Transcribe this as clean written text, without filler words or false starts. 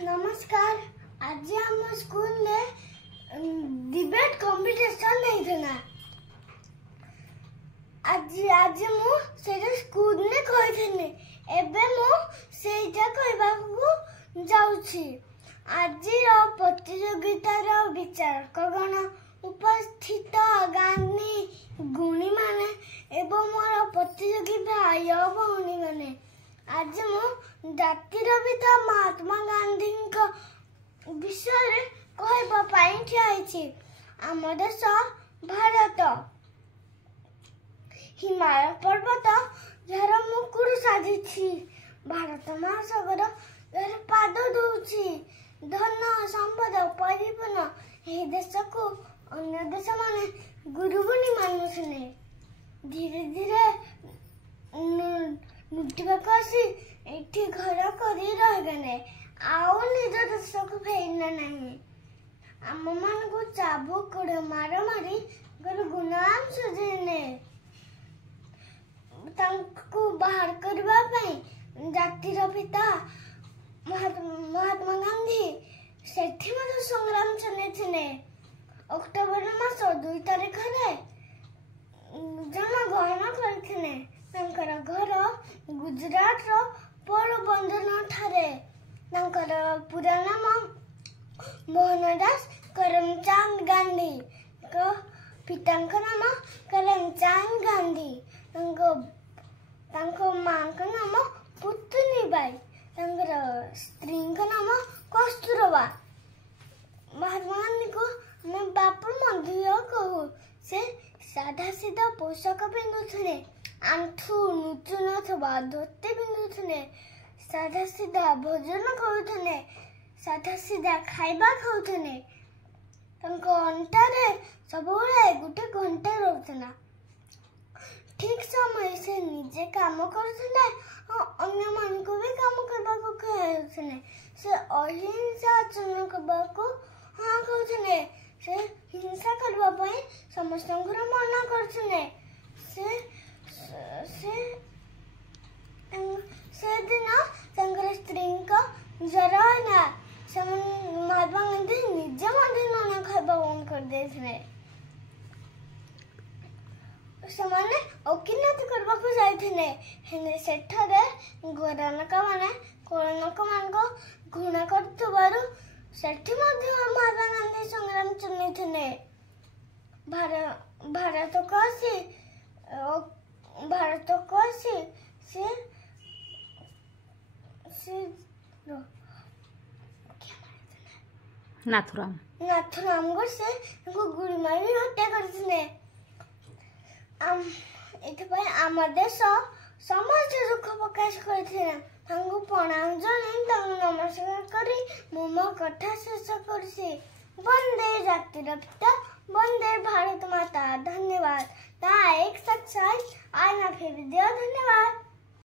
नमस्कार। आज हम स्कूल में डिबेट कंपटीशन नहीं था। आज मु से स्कूल में कही एबे मु सेटा कहबाकू जाउछि। आज प्रतियोगितार विचारकगण उपस्थित गांधी गुणी माने एवं मोर प्रतियोगी भाई भौणी माने आज मु जातिर पिता महात्मा गांधी विषय कहबा पाई ठियाइछि। आम देश भारत हिमालय पर्वत जार मुकुट साजिछि। भारत महासागर जार पाद दउछि। धन संपद परिपूर्ण एही देश को अन्य देश माने गुरु बनी मानुछने। धीरे धीरे लुटिबाक आसी एठी घर करी रहगने आउ निज देश को फेरना नहीं। आम मान को चाबुक मार मारी गुलाम सुझेने तांको बाहर करबा पई जातिर पिता महात्मा गांधी सेठी मध संग्राम चलेथिने। अक्टोबर मास 2 तारिख रे जन्मग्रहण करथिने। तांकर घर गुजरात रो पोरबंदर ठारे। तांकर पूरा नाम मोहनदास करमचंद गांधी। पितांका नाम करमचंद गांधी। तांको मां का नाम पुतलीबाई। तांकर स्त्री का नाम कस्तूरबा। महात्मा गांधी को मैं बापू मध्य कहू। से साधा सीधा पोशाक पिंधुथिले। आंठू नुचु नथबा धोती पिंधुथिले। साधा सीधा भोजन खाउथिले। साधा सीधा खाइबा खाउथिले। तांको अंटारे सबुले गुटे घंटा रहउथिला। ठीक समय से निजे काम करथिले और अन्य मान को भी काम करबा को कहउथिले। से अहिंसा आचरण करबा को हां कहउथिले। से हिंसा करबा पई समस्त मना करथिले। से दिन तांकर स्त्री का जरा ना महात्मा गांधी निज मध्य नना खाइबा बंद कर देथिले। समाने अकिनाथ करबा को जाइथिले। हेने सेठारे गोरानका माने कोरनका मान को घृणा करथबारु सेठी मध्य महात्मा गांधी संग्राम चलेथिले। भारत को आसी से नाथुराम को से गुड़ी मारी हत्या करथिले। आम देश समस्त दुख प्रकाश करथिले। तांको प्रणाम जणाई तांको नमस्कार करी मो कथा शेष करछि। वंदे जातिर पिता वंदे भारत माता। धन्यवाद। ता एक साथ आना फिर दियो। धन्यवाद।